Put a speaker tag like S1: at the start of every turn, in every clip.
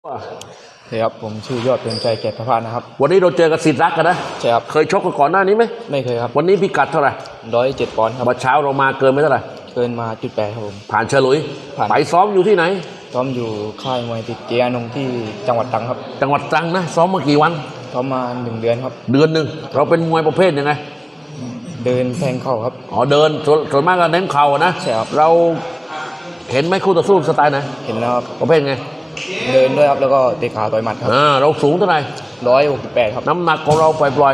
S1: ใช่ครับผมชื่อยอดเพียงใจเกียรติพานนะครับ
S2: วันนี้เราเจอกับศิษย์รักกันนะ
S1: ใช่ครับ
S2: เคยชกกันก่อนหน้านี้ไหม
S1: ไม่เคยครับ
S2: วันนี้พิกัดเท่าไหร่
S1: 107 ปอนด์ครับ
S2: เมื่อเช้าเรามาเกินไปเท่าไหร่
S1: เกินมา1.8ครับผม
S2: ผ่านเฉลุย
S1: ผ่าน
S2: ไปซ้อมอยู่ที่ไหน
S1: ซ้อมอยู่ค่ายมวยติดเกียร์นงที่จังหวัดตรังครับ
S2: จังหวัดตรังนะซ้อมมากี่วัน
S1: ซ้อมมา1 เดือนครับ
S2: เดือนหนึ่งเราเป็นมวยประเภทยังไง
S1: เดินแทงเข่าครับ
S2: อ๋อเดินส่วนมากก็เน้นเข่านะ
S1: ใช่ครับ
S2: เราเห็นไหมคู่ต่อสู้สไตล์ไหน
S1: เห็นแล้วครับ
S2: ประเภทไง
S1: เดินด้วยครับแล้วก็เตะขาต่อยหมัดครับ
S2: เราสูงเท่าไหร่
S1: 168ครับ
S2: น้ำหนักของเราปล่อย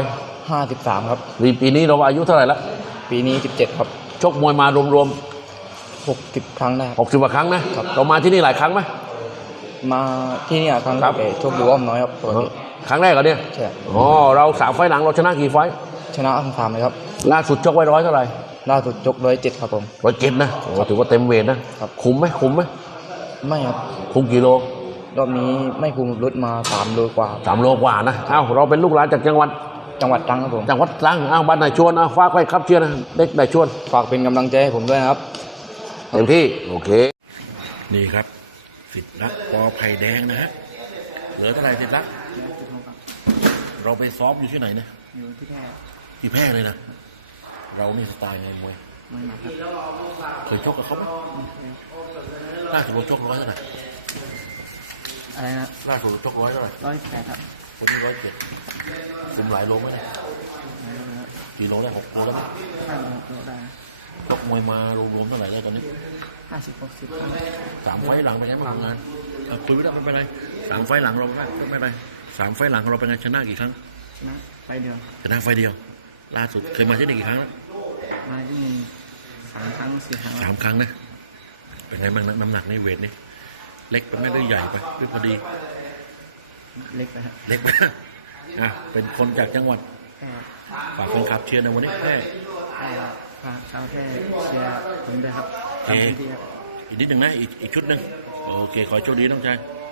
S1: 53ครับ
S2: ปีนี้เราอายุเท่าไหร่ละ
S1: ปีนี้17ครับ
S2: ชกมวยมารวม
S1: 60 ครั้งได้
S2: 60กว่าครั้งนะเรามาที่นี่หลายครั้งไหม
S1: มาที่นี่ครั้งครับชกอยู่อ้อมน้อยครับ
S2: ครั้งแรกเหรอเนี่ย
S1: ใช่
S2: อ๋อเรา3 ไฟล์หลังเราชนะกี่ไฟล์
S1: ชนะทั้ง3เลยครับ
S2: ล่าสุดชกไว้100เท่าไหร่
S1: ล่าสุดชก107ครับผม
S2: 107นะโอ้ถือว่าเต็มเวทนะครับคุมไหม
S1: ไม่ครับ
S2: คุมกี่โล
S1: รอบนี้ไม่คุมลดมา3 โลกว่า
S2: 3 โลกว่านะเราเป็นลูกหลานจากจังหวัด
S1: ตรังครับผม
S2: จังหวัดตรังบ้านไหนชวนฝากไว้ครับเชียร์นะเด็กไหนชวน
S1: ฝากเป็นกำลังใจให้ผมด้วยนะครับ
S2: เต็มที่โอเคนี่ครับศิษย์รักปอไผ่แดงนะฮะเหลือเท่าไหร่ศิษย์รักเราไปซ้อมอยู่ที่ไหนเนี่ย
S1: อยู่
S2: ที่แพร่เลยนะเรานี่สไตล์ไงมวย
S1: ไม่หนักครับ
S2: เคยชกกับเขาไหมล่าสุดเราชก100เท่าไหร่
S1: อะไรนะ
S2: ล่าสุดชก100เท่าไหร่
S1: 108ครับ
S2: วันนี้107คุมหลายโลไหมกี่โลได้6 โลแล้วไหม
S1: 5 โลได้
S2: ชกมวยมารวมๆเท่าไหร่แล้วตอนนี้
S1: 50-60
S2: 3 ไฟล์หลังไปยังทำงานคุยไม่ได้ไม่เป็นไร3 ไฟล์หลังเราไม่เป็นไร3 ไฟล์หลังเราเป็นไงชนะกี่ครั้ง
S1: ชนะไฟเดียว
S2: ล่าสุดเคยมาที่นี่กี่ครั้งแล้ว
S1: มาที่นี่3 ครั้ง 4 ครั้ง
S2: 3 ครั้งนะเป็นไงบ้างน้ำหนักในเวทนี่เล็กไปไม่ได้ใหญ่ไปหรือพอดี
S1: เล็กไป
S2: เล็กไปเป็นคนจากจังหวัดฝากแฟนคลับเชียร์ในวันนี้แค่
S1: ฝากชาวแพร่เชียร์ผมด้วยครับ
S2: อีกนิดหนึ่งนะอีกชุดหนึ่งโอเคขอโชคดีน้องชาย